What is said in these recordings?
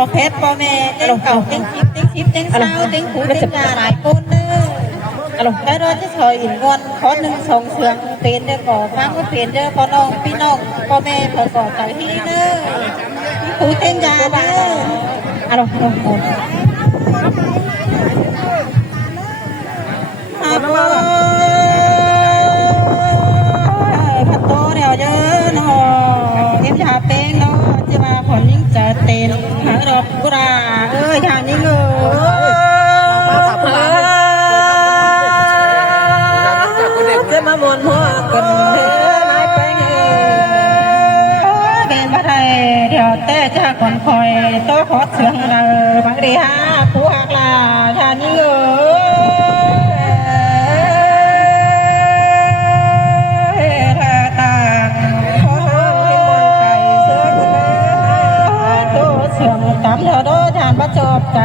ต่อเพชรพ่อแม่เต็งเก่าเต็งชิปเต็งชิปเต็งเศร้าเต็งผูเต็งยาหลายคนเด้อแล้วเราจะซอยอินงอนขอหนึ่งสองเสียงเป็นเด้อก่อฟังว่าเป็นเด้อพ่อน้องพี่น้องพ่อแม่พ่อก่อใจที่เด้อผูเต็งยาเด้อลงอาโบพัดโตเดียวเยอะเนาะเอ็มชาเป้งเนาะจะมาผลยิ่งจะเต้นหาดอกกุหลาบชานี้เงอจะมาบนหัวกันเด้อนายไปเงอเป็นพระไทยเดี๋ยวแต่จะก่อนคอยโตขอเสียงเราบางทีฮะผู้หักลาชานี้เงอตามเธอโดยทานประจบใจ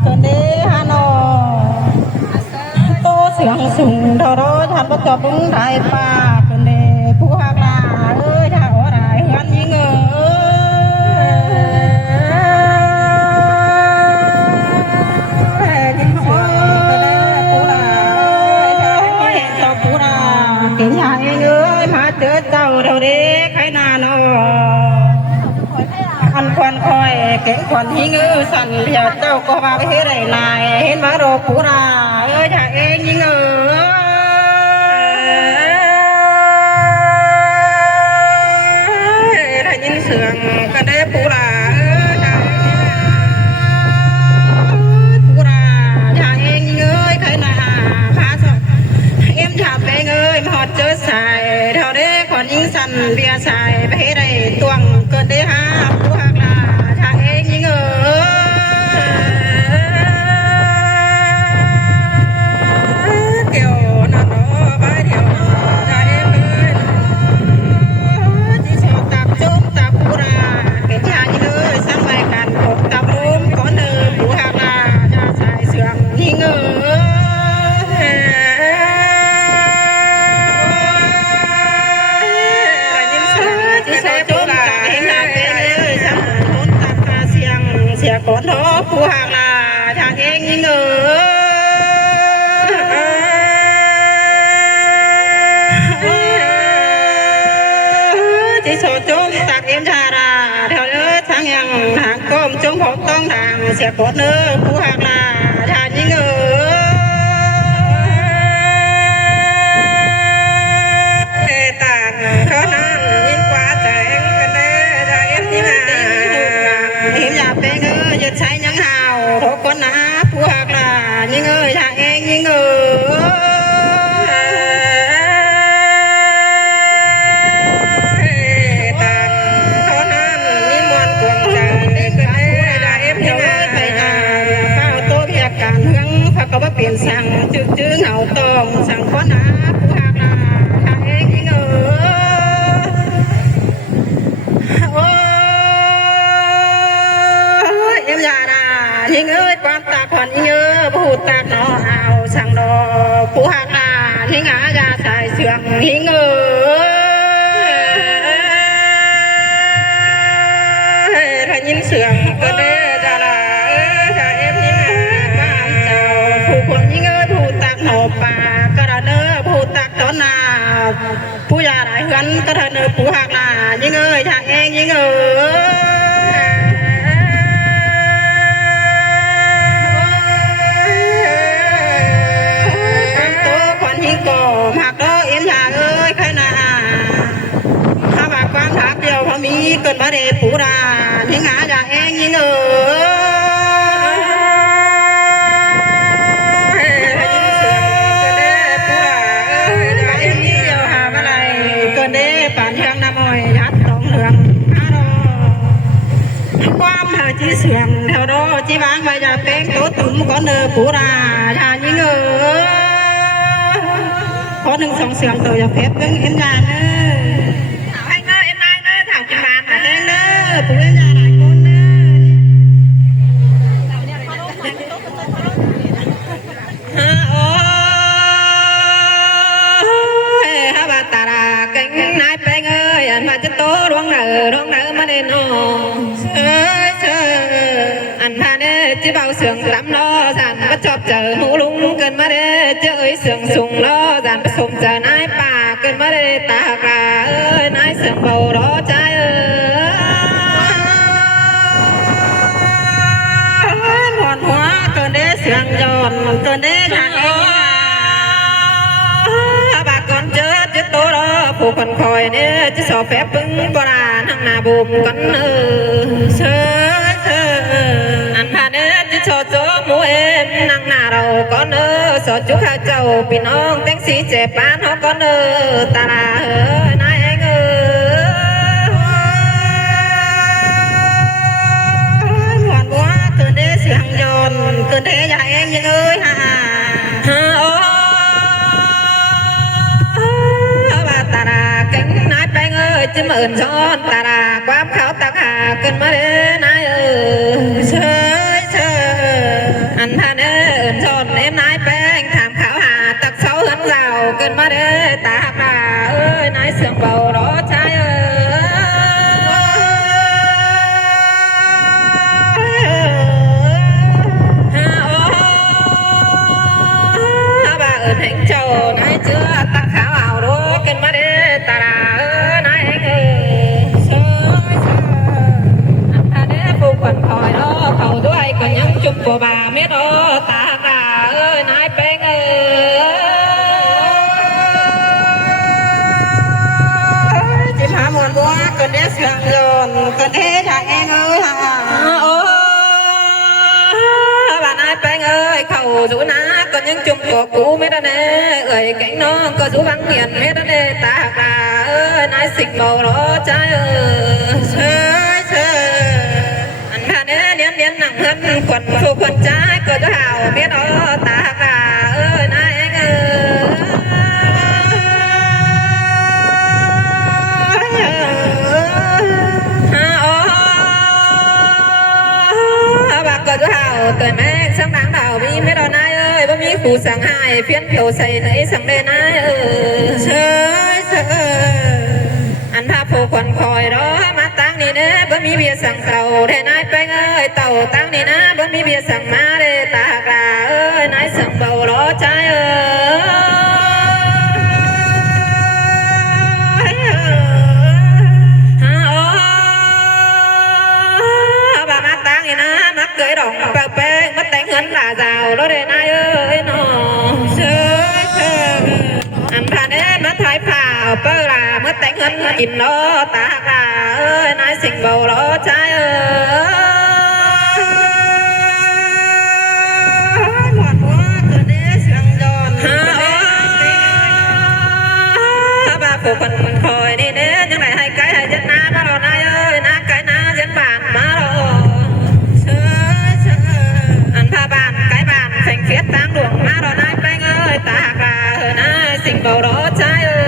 เกินดีฮานอโตเสียงสูงเธอโดยทานประจบลุงไทยป้าเกินดีผู้หักลาถ้าอะไรเงินยิ่งยิ่งหัวก็ได้ผู้ลาไม่เห็นต่อผู้ลาเก่งอย่างเงยมาเจอเจ้าเท่านี้ใครนานอันควันคอยเก่งควันหิ้งสั่นเดียวเจ้าก็มาไปเฮ็ดไรนายเห็นมาโรผู้ราอยากเองยิงได้ยินเสียงก็ได้ผู้ราผู้ราอยากเองยิงใครนาพาสเอ็มถามไปมาหอดเจอสายเท่าได้ควันยิงสั่นเบียสายไปเฮ็ดไรตวงเกินได้ห้าก่อนท้อผู้ห่างลาทางเองยิ่งที่โสดจงตักเอ็มชาราเท่าเนื้อทางยังทางก้มจงพบต้องทางเสียก่อนเนื้อผู้ห่างลาทางยิ่งต่างเขานั่นยิ่งกว่าแจงกันแน่ได้เอ็มที่มาเอ็มอยากเป็นจะใช้ยังหาวทุกคนนะผู้หักลายิ่งทางเองยิ่งต่างเขานั่นยิ่งมวนกวงใจได้เกิดได้เอ็มที่มาไปงานเข้าโต๊ะเพียกันเฮืองพักก็ว่าเปลี่ยนสั่งจื้อเหงาตองสั่งคนนะผู้หักลาทางเองยิ่งยิ่งความตาผ่อนยิ่งผู้ตาหนอเอาสั่งดอผู้หักลายิ่งหายาใส่เสื่องยิ่งถ้ายินเสื่องก็ได้ดาราชาเอ็มยิ่งบ้านเจ้าผู้คนยิ่งผู้ตาหนอป่ากระเนอผู้ตาต้นนาผู้ยาหลายเฮือนกระเนอผู้หักลายิ่งชาเองยิ่งก็หักดอกเอ็นยาใครนาถ้าบากความทักเดียวพอมีเกิดมาเดปูราทิ้งหาอย่าเองยิ่งจีเสียงเท่าโดจีบางใบจะเป็นตัวตุ่มก้อนเนื้อปูราชายิ่งขอหนึ่งสองเสียงตัวอย่าเพชรเพิ่งเห็นยาเนอให้เนอเอ็นนายเนอถามกินบานมาแห้งเนอผู้เล่นยาหลายคนเนอโอ้ฮะบาตาราเก่งนายไปเงยอันมาจะโตร้องเนอมาเด่นโอ้เชย ชอบเจอหนูลุงเกินมาเด้เจอเสียงสูงล้อจานผสมเจอนายป่าเกินมาเด้ตากานายเสียงเบาล้อใจหอนหัวเกินได้เสียงย้อนเกินได้ทางเองบากก่อนเจอจะโตรอผู้คนคอยเนี่ยจะสอบแฝงปึ้งโบราณทั้งนาบุมกันเชิญอันผ่านเนี่ยจะโชว์โจมูเอ็มนั่งหน้าเราก็เนอสอจุข้าเจ้าพี่น้องแตงสีเจ็บปานเขาก็เนอตาลานายเองหอนหัวเกินได้เสียงย้อนเกินได้ยาเองยังฮ่าตาราเก่งนายแป้งจะเหมือนช้อนตาราความเขาตักหาขึ้นมาเด้นายเชยอันท่านช้อนเอ็มนายแป้งถามเขาหาตักเสาเหินเราขึ้นมาเด้ตาปลานายเสียงเบารอใจแห่งเจ้านายเชื่อตักขาวเอาดูกันมาเด้ตาลานายเองเชื่ออันนี้ผู้คนคอยรอเขาด้วยก็ยังจุบบัวบาเม็ดรอตากานายเป็นจิพามวนบัวก็ได้เสียงย้อนก็ได้ทางเองฮ่าแป้งเอ้ยเขาสูนาก็ยังจุ่มตัวกูไม่ได้เน่เอ้ยแกงน้องก็สูบังเหียนไม่ได้เน่ตาตาเอ้ยนายสิงเบารอใจเชอันท่าเน่เนียนหนังเฮินขวัญผู้ขวัญใจก็จะห่าวเม็ดตาตาเอ้ยนายเองก็จะห่าวตัวแม่สังดังดาวมีไม่รอนายเอ้ยบ่มีขู่สั่งหายเพี้ยนโผล่ใส่ไหนสั่งเดนายเชยอันพาผู้คนคอยรอมาตั้งนี่เด้บ่มีเบียร์สั่งเต่าเดนายไปเอ้ยเต่าตั้งนี่นะบ่มีเบียร์สั่งมาเด้ตากาเอ้ยนายสั่งเบารอใจเกยดอกเปล่าแป้งมาแต่งเงินหลาสาวแล้วเดนายเอ้ยน้องเชยอันผ่านเอ็มาถ่ายผ่าเปล่าเมื่อแต่งเงินกินล้อตาตาเอ้ยนายสิงเบาล้อใจเอ้ยหมดว่าเกิดได้เสียงย้อนบาผู้คนคอยนี่เด้ยังไงให้ไกลให้จันนามาเรานายเอ้ยนาไกลนาจันบานมาเราอันพาบ้านไกลบ้านแข่งเฟียดตั้งหลวงมาเรานายไปเอ้ยตากาเอ้ยนายสิ่งเบารอใจเอ้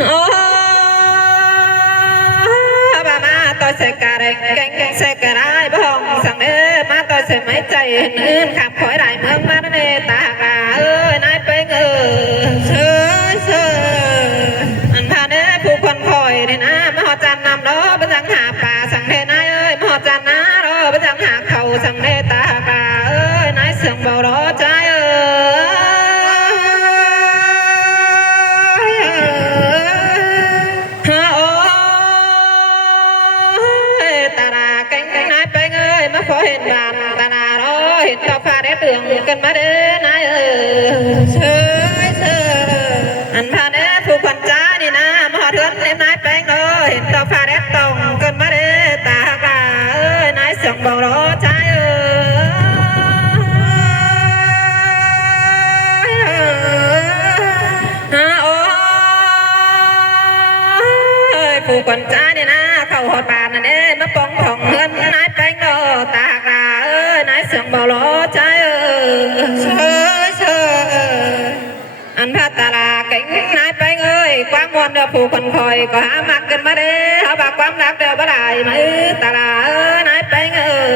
โอ้บ้ามาต่อยใส่กาแรงแกงใส่กระไรบ้องสั่งเอ้ยมาต่อยใส่ไม้ใจเนื้อขับคอยได้เมืองมาเน่ตากาเอ้ยนายไปเอ้ยเชยอันพาเด้ผู้คนคอยเนี่ยนะมาหอจันนำล้อประจังหาป่าสั่งเทนายเอ้ยมาหอจันนะรอประจังหาเขาสั่งเทตาป่าเอ้ยนายเสียงเบารอใจเอ้ยตาลาแกงนายไปเอ้ยมาขอเห็นบานตาลารอเห็นต่อฟ้าได้เตืองกันมาเด้นายเอ้ยเชยอันพาเด้ผู้คนจ้านี่นะมาหอเถื่อนเล่นนายแป้งเลยเห็นต่อฟ้าได้ตองกันมาเด้ตากาเอ้ยนายเสียงเบารอใจเอ้ยผู้คนจ้านี่นะเข้าหอดบานนั่นเองมาป้องของเงินนายแป้งดอตากาเอ้ยนายเสียงเบารอใจเอ้อันพาตาลาเก่งนายไปเอ้ยความมวลเดือผู้คนคอยก็หามักกันมาเด้เขาบอกความรักเดือบ่ได้มาตาลาเอ้ยนายไปเอ้ย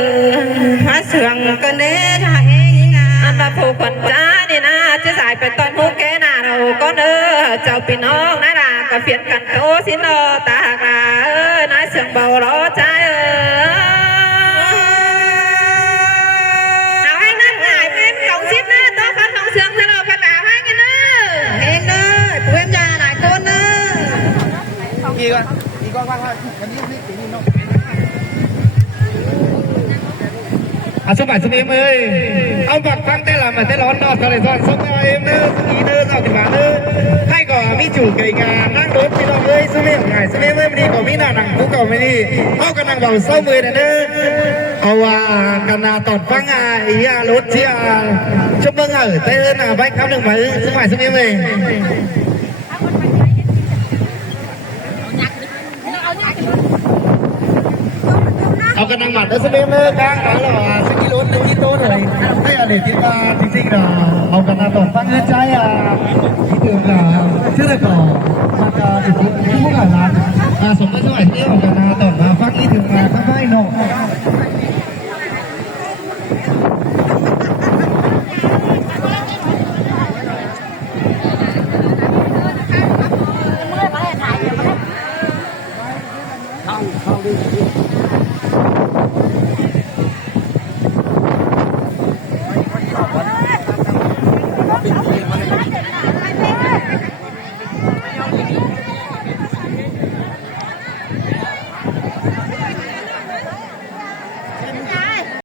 หาเสียงกันเด้ทางเองงาอันพาผู้คนจ้านี่นะจะสายไปตอนหูแกหน้าเราก็เนอเจ้าพี่น้องนายลาก็เพียนกันโตสินอตาลาเอ้ยนายเสียงเบารอใจเอ้ สมัยสมัยเอ้ยเอาบักฟังแต่ละมันแต่ร้อนนอกทะเลซ้อนสมัยเนื้อสีเนื้อเอาถึงมาเนื้อให้ก่อนมีจู่ไก่งานนั่งรถพี่น้องเอ้ยสมัยไงสมัยเมื่อนี้ก็มีหน้าหนังกูก็ไม่ดีเอากันนั่งเบาเศร้ามือเด้อเอาว่ากันนาตอดฟังอีรถเชียชมเบิ้งเต้นไปคำหนึ่งมาสมัยสมัยเอ้ยเอากระนังหมัดแล้วสเปมเมอร์กลางหรอสกิโลนึงกิโลเลยให้อะไรที่มาจริงๆนะเอากระนังต่อฟังเงินใจที่ถึงชื่ออะไรก่อนมาจากที่พวกอะไรสมมติสมัยที่เอากระนังต่อมาฟังที่ถึงมาทำไม